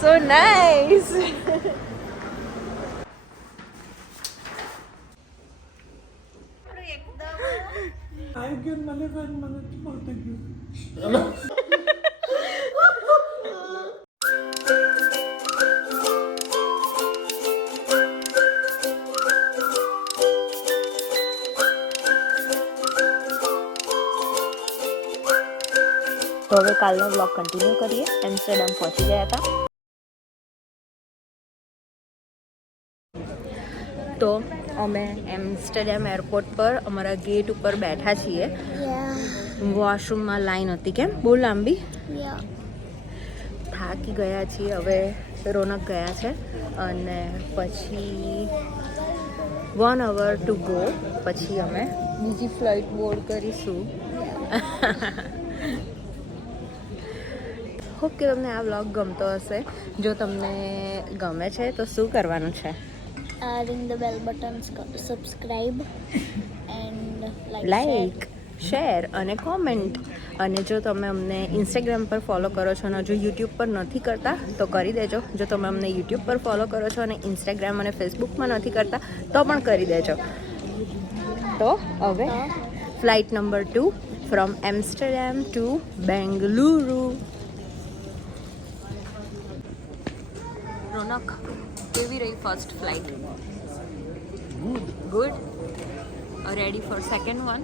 So nice. તો હવે કાલનો વ્લોગ કન્ટિન્યુ કરીએ. એમ્સ્ટરડેમ પહોંચી ગયા હતા. તો અમે એમ્સ્ટરડેમ એરપોર્ટ પર અમારા ગેટ ઉપર બેઠા છીએ. વોશરૂમમાં લાઈન હતી, કેમ બહુ લાંબી. થાકી ગયા છીએ. હવે રોનક ગયા છે અને પછી 1 hour ટુ ગો. પછી અમે બીજી ફ્લાઇટ બોર્ડ કરીશું. હોપ કે તમને આ વ્લોગ ગમતો હશે. જો તમને ગમે છે તો શું કરવાનું છે? Ring the bell button, subscribe and like, share અને કોમેન્ટ. અને જો તમે અમને ઇન્સ્ટાગ્રામ પર ફોલો કરો છો અને જો યુટ્યુબ પર નથી કરતા તો કરી દેજો. જો તમે અમને યુટ્યુબ પર ફોલો કરો છો અને ઇન્સ્ટાગ્રામ અને ફેસબુકમાં નથી કરતા તો પણ કરી દેજો. તો હવે flight number 2 from Amsterdam to Bengaluru. Raunak, કેવી રહી first flight? Good. Ready for second one?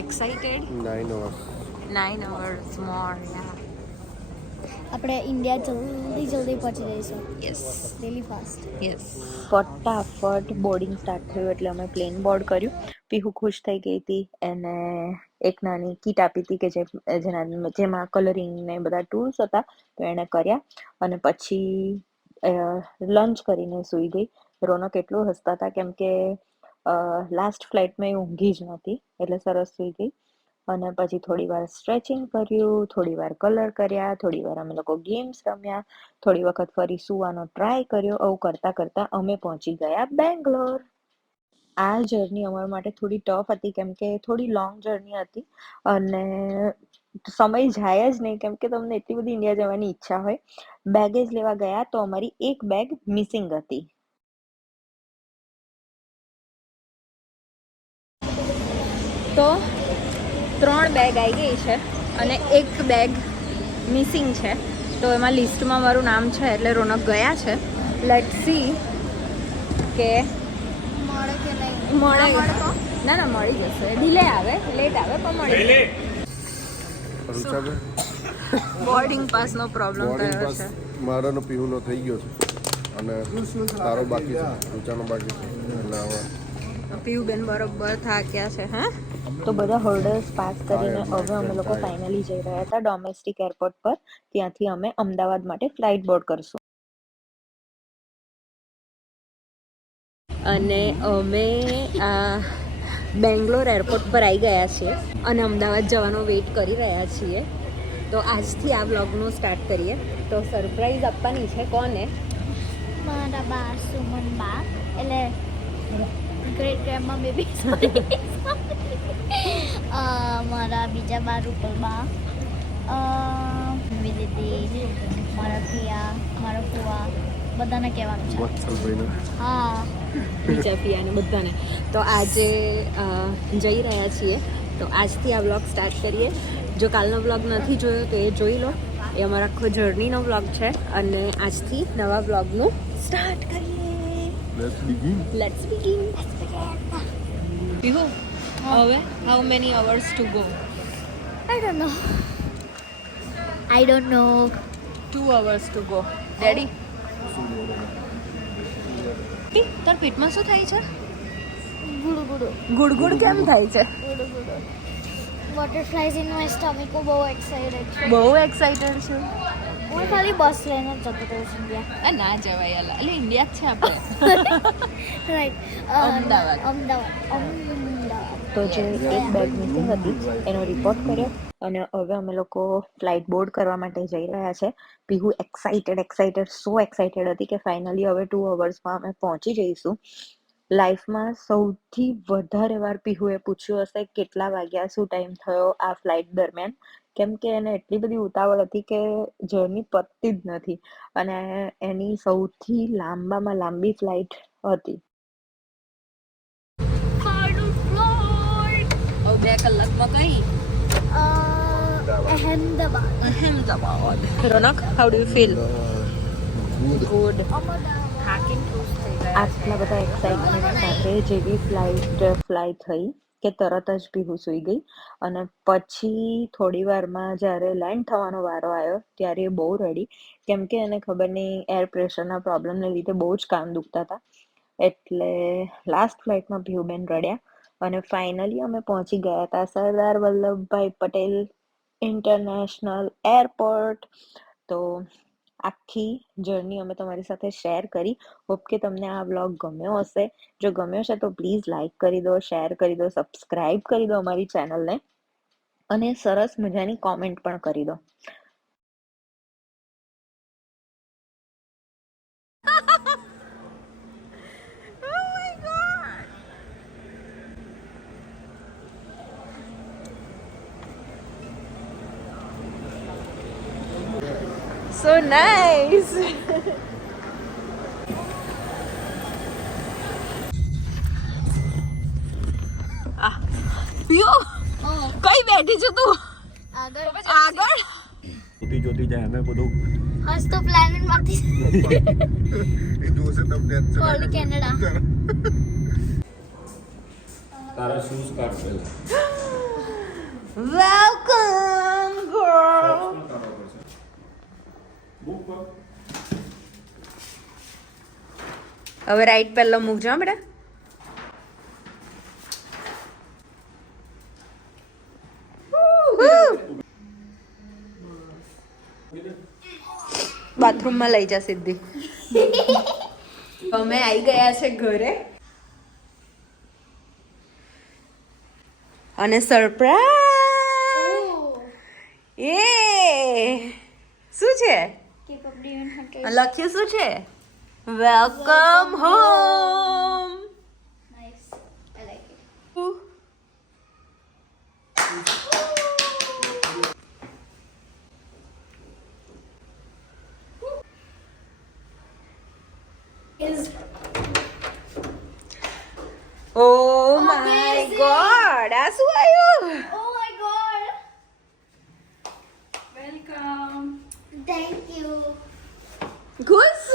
Excited? 9 hours more. આપણે ઇન્ડિયા જલ્દી પહોંચી જઈશું. Yes, really fast. યસ. ફટાફટ બોર્ડિંગ સ્ટાર્ટ થયું એટલે અમે પ્લેન બોર્ડ કર્યું. પીહુ ખુશ થઈ ગઈ હતી. એને એક નાની કીટ આપી હતી કે જેમાં કલરિંગ ને બધા ટૂલ્સ હતા, તો એણે કર્યા. અને પછી લંચ કરીને સૂઈ ગઈ. રોનક એટલું હસતા હતા કેમ કે લાસ્ટ ફ્લાઇટમાં એ ઊંઘી જ નહોતી, એટલે સરસ સૂઈ ગઈ. અને પછી થોડી વાર સ્ટ્રેચિંગ કર્યું, થોડી વાર કલર કર્યા, થોડી વાર અમે લોકો ગેમ્સ રમ્યા, થોડી વખત ફરી સૂવાનો ટ્રાય કર્યો. આવું કરતાં કરતાં અમે પહોંચી ગયા બેંગ્લોર. આ જર્ની અમારા માટે થોડી ટફ હતી કેમ કે થોડી લોંગ જર્ની હતી અને સમય જાય જ નહીં કેમ કે તમને એટલી બધી ઇન્ડિયા જવાની ઈચ્છા હોય. બેગેજ લેવા ગયા તો અમારી એક બેગ મિસિંગ હતી. તો 3 બેગ આવી ગઈ છે અને એક બેગ મિસિંગ છે. તો એમાં લિસ્ટમાં મારું નામ છે એટલે રોનક ગયા છે. લેટ સી કે મળે કે નહીં. મળે. ના મળી જશે. ડિલે આવે, લેટ આવે પણ મળી જશે. બોર્ડિંગ પાસનો પ્રોબ્લેમ થયો છે. મારાનો પીહુનો થઈ ગયો છે અને તારો બાકી છે, રૂચાનો બાકી છે. એટલે હવે પીયુબેન બરોબર થાક્યા છે. હા, તો બધા હોર્ડર્સ પાસ કરીને હવે અમે લોકો ફાઇનલી જઈ રહ્યા હતા ડોમેસ્ટિક એરપોર્ટ પર. ત્યાંથી અમે અમદાવાદ માટે ફ્લાઇટ બોર્ડ કરશું. અને અમે બેંગ્લોર એરપોર્ટ પર આવી ગયા છીએ અને અમદાવાદ જવાનો વેઇટ કરી રહ્યા છીએ. તો આજથી આ વ્લોગનું સ્ટાર્ટ કરીએ. તો સરપ્રાઈઝ આપવાની છે. કોને? મારા બા સુમન બા, એટલે ગ્રેટ ગ્રેન્ડમા બેબી. મારા બીજા બા રૂપલ બા, દીદી, મારા પિયા, મારા ફુવા, બધાને કહેવાનું છે. હા, બીજા પિયાને બધાને. તો આજે જઈ રહ્યા છીએ. તો આજથી આ વ્લોગ સ્ટાર્ટ કરીએ. જો કાલનો વ્લોગ નથી જોયો તો એ જોઈ લો. એ અમારા આખો જર્નીનો વ્લોગ છે અને આજથી નવા વ્લોગનું સ્ટાર્ટ કરીએ. Let's begin. પીહુ, હવે how many hours to go? I don't know. 2 hours to go. Ready? તાર પેટમાં શું થાય છે? ગુડ કેમ થાય છે? Butterflies in my stomach. હું બહુ એક્સાઇટેડ છું. બહુ એક્સાઇટેડ છું. હું ખાલી બસ લઈને જ જતો રહું છું ઇન્ડિયા. ના જવાય યાર. એટલે ઇન્ડિયા જ છે આપણે. રાઈટ. અમદાવાદ. તો જે એક બેગ મિસિંગ હતી એનો રિપોર્ટ કર્યો અને હવે અમે લોકો ફ્લાઇટ બોર્ડ કરવા માટે જઈ રહ્યા છે. પીહુ સો એક્સાઇટેડ હતી કે ફાઇનલી હવે 2 અવર્સમાં અમે પહોંચી જઈશું. લાઈફમાં સૌથી વધારે વાર પીહુએ પૂછ્યું હશે કેટલા વાગ્યા, શું ટાઈમ થયો આ ફ્લાઇટ દરમિયાન, કેમ કે એને એટલી બધી ઉતાવળ હતી કે જર્ની પતતી જ નથી અને એની સૌથી લાંબામાં લાંબી ફ્લાઇટ હતી. હવે 2 કલાકમાં કઈ Ahmedabad. Raunak, how do you feel? Good. થાકીને ખુશ થઈ ગયા આટલા બધા એક્સાઇટમેન્ટ સાથે જેવી ફ્લાય થઈ કે તરત જ પીહુ સૂઈ ગઈ અને પછી થોડી વારમાં જ્યારે લેન્ડ થવાનો વારો આવ્યો ત્યારે બહુ રડી, કેમ કે એને ખબર નહીં એર પ્રેશરના પ્રોબ્લેમને લીધે બહુ જ કાન દુખતા હતા. એટલે લાસ્ટ ફ્લાઇટમાં પીહુબેન રડ્યા અને ફાઇનલી અમે પહોંચી ગયા હતા સરદાર વલ્લભભાઈ પટેલ ઇન્ટરનેશનલ એરપોર્ટ. તો આખી જર્ની અમે તમારી સાથે શેર કરી. હોપ કે તમને આ વ્લોગ ગમ્યો હશે. જો ગમ્યો છે તો પ્લીઝ લાઈક કરી દો, શેર કરી દો, સબસ્ક્રાઈબ કરી દો અમારી ચેનલને અને સરસ મજાની કોમેન્ટ પણ કરી દો. So nice. પિયો કઈ બેઠી છો તું? આગળ જોતી જાય ને બધું. હસ તો પ્લેનેટ માંથી એ જોશે તમને કોલ્ડ કેનેડા. તારા શૂઝ કાઢ પહેલા. Welcome girl. હવે રાઈટ પહેલો મૂકજો બેટા. બાથરૂમમાં લઈ જા સીધી. અમે આવી ગયા છે ઘરે અને સરપ્રાઈઝ એ શું છે લખ્યું શું છે? Welcome home. Nice. I like it. Oh my god, આ શું આવ્યું? Oh my god. Welcome. Thank you. ખુશ?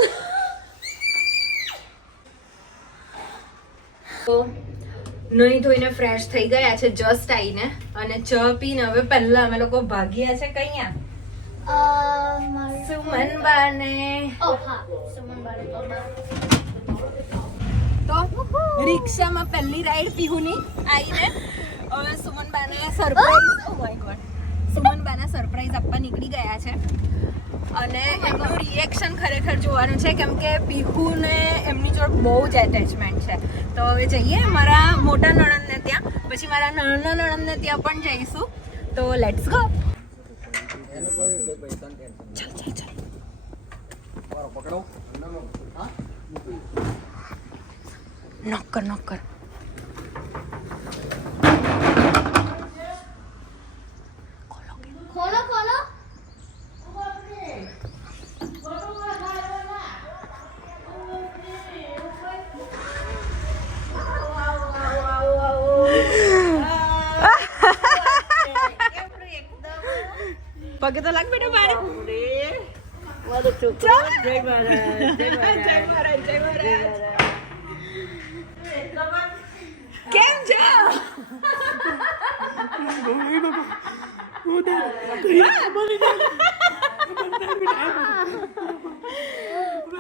નહીં ધોઈને ફ્રેશ થઈ ગયા છે જસ્ટ આવીને અને ચા પીને હવે પહેલા અમે લોકો ભાગ્યા છે કઈયા સુમન બાને. Oh, હા. Someone bought it. તો રિક્ષામાં પહેલી રાઈડ પીહુની આવીને હવે સુમન બાને surprise oh my God Suman બાને સરપ્રાઈઝ આપવા નીકળી ગયા છે અને એમનું રિએક્શન ખરેખર જોવાનું છે કેમ કે પીહુને એમની જોડે બહુ જ એટેચમેન્ટ છે. તો હવે જઈએ મારા મોટા નણંદને ત્યાં, પછી મારા નાના નણંદને ત્યાં પણ જઈશું. તો લેટ્સ ગો. ચાલ ચાલ ચાલ પકડો. નોક કર નોક કર. ખોલો ખોલો. પગે તો લાગ બેટા મારે. જય મહારાજ. જય મહારાજ. જય મહારાજ જય મહારાજ. કેમ છો?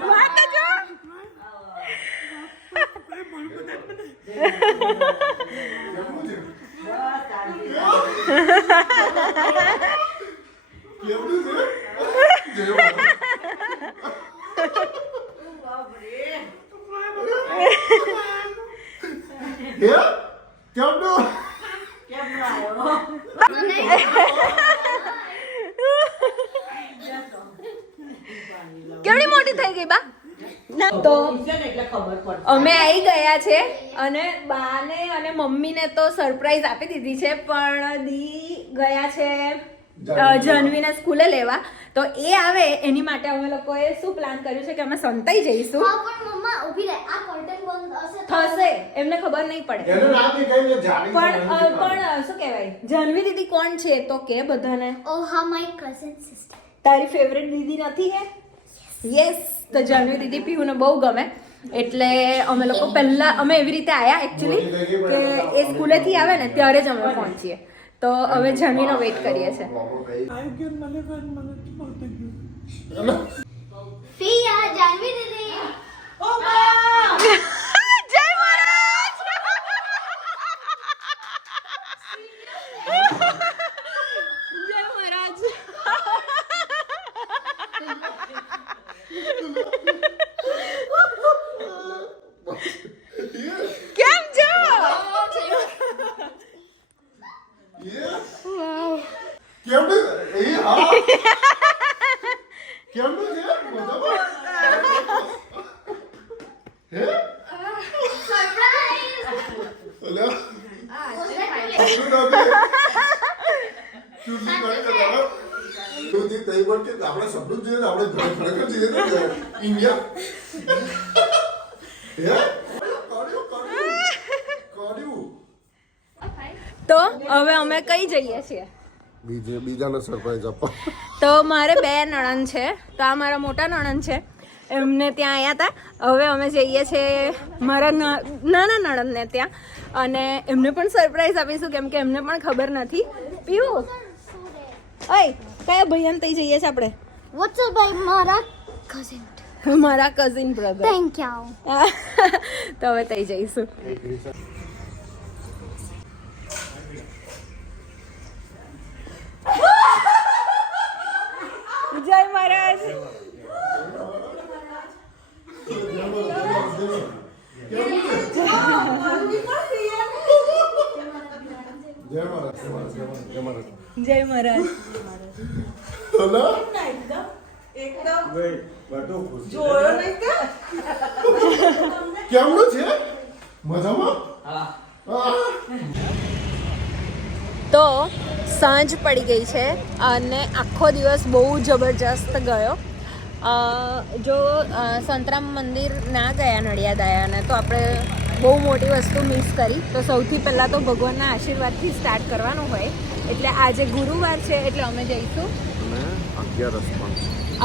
વાત જો. કેવડી મોટી થઈ ગઈ બા? તો અમે આવી ગયા છે અને બાને અને મમ્મીને તો સરપ્રાઈઝ આપી દીધી છે પણ દી ગયા છે જાહ્નવીને સ્કૂલે લેવા. તો એ આવે એની માટે અમે લોકોએ શું પ્લાન કર્યું છે કે અમે સંતાઈ જઈશું. હા પણ મમ્મા ઊભી રહે, આ કર્ટન બંધ હશે તો થશે એમને ખબર નહીં પડે. એનું નામ બી કઈ ને જાણી પણ શું કહેવાય, જાહ્નવી દીદી કોણ છે તો કે બધાને. ઓ હા, માય કઝન સિસ્ટર. તારી ફેવરેટ દીદી નથી હે? યસ. તો જાહ્નવી દીદી પીહુને બહુ ગમે એટલે અમે લોકો પહેલા અમે એવી રીતે આવ્યા એકચ્યુઅલી કે એ સ્કૂલેથી આવે ને ત્યારે જ અમે પહોંચીએ. તો હવે જાહ્નવીનો વેઇટ કરીએ છીએ. ફિયા, જાનવી દીદી. જય મહારાજ. જય મહારાજ. કેમ છો? કેમનું એ હા કેમનું છે મજામાં હે સરપ્રાઈઝ. અલ્યા ચૂંટણી તઈ પણ કે આપણે સપનું જોઈએ આપણે ખરેખર જોઈએ ને ઇન્ડિયા હે કર્યું તો હવે અમે કઈ જઈએ છીએ? બીજાને સરપ્રાઈઝ આપવા. તો મારે 2 નણંદ છે. તો આ મારા મોટા નણંદ છે, એમને ત્યાં આવ્યા હતા. હવે અમે જઈએ છીએ મારા નાના નણંદને ત્યાં અને એમને પણ સરપ્રાઈઝ આપીશું કેમ કે એમને પણ ખબર નથી. પીવું ઓય કયા ભાઈયાને તઈ જઈએ છીએ આપણે? વોટ્સઅપ ભાઈ, મારા કઝન. મારા કઝિન બ્રધર. Thank you. તો હવે તઈ જઈશું. જય મહારાજ. જય મહારાજ જય મહારાજ જય મહારાજ. કેમનું છે મજામાં? તો સાંજ પડી ગઈ છે અને આખો દિવસ બહુ જબરજસ્ત ગયો. જો સંતરામ મંદિર ના ગયા નડિયાદ આવ્યાને તો આપણે બહુ મોટી વસ્તુ મિસ કરી. તો સૌથી પહેલાં તો ભગવાનના આશીર્વાદથી સ્ટાર્ટ કરવાનું હોય એટલે આજે ગુરુવાર છે એટલે અમે જઈશું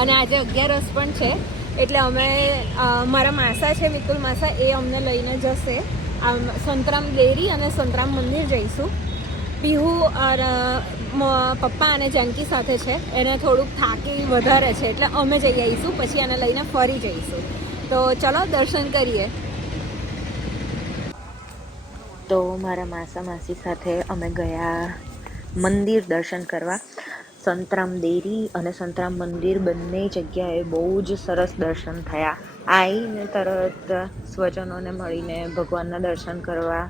અને આજે 11 પણ છે એટલે અમે મારા માસા છે મિતુલ માસા, એ અમને લઈને જશે. સંતરામ ડેરી અને સંતરામ મંદિર જઈશું. પીહુ પપ્પા અને જાનકી સાથે છે, એને થોડુંક થાકી વધારે છે એટલે અમે જઈ આવીશું, પછી એને લઈને ફરી જઈશું. તો ચલો દર્શન કરીએ. તો મારા માસા માસી સાથે અમે ગયા મંદિર દર્શન કરવા. સંતરામ દેરી અને સંતરામ મંદિર બંને જગ્યાએ બહુ જ સરસ દર્શન થયા. આવીને તરત સ્વજનોને મળીને ભગવાનના દર્શન કરવા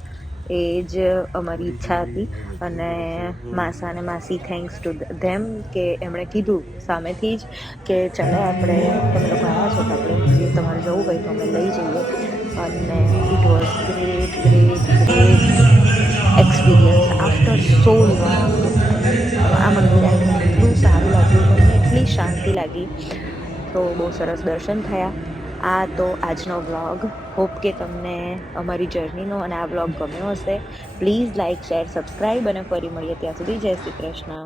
એ જ અમારી ઈચ્છા હતી. અને માસા અને માસી થેન્ક્સ ટુ ધેમ કે એમણે કીધું સામેથી જ કે ચાલો આપણે તમે લોકો આવ્યા છો તો આપણે મંદિર તમારે જવું હોય તો અમે લઈ જઈએ. અને it was great experience after so long. આ મંદિર આવીને એટલું સારું લાગ્યું, મને એટલી શાંતિ લાગી. તો બહુ સરસ દર્શન થયા. આ તો આજનો વ્લોગ. હોપ કે તમને અમારી જર્નીનો અને આ વ્લોગ ગમ્યો હશે. પ્લીઝ લાઇક, શેર, સબસ્ક્રાઈબ અને ફરી મળીએ ત્યાં સુધી જય શ્રી કૃષ્ણ.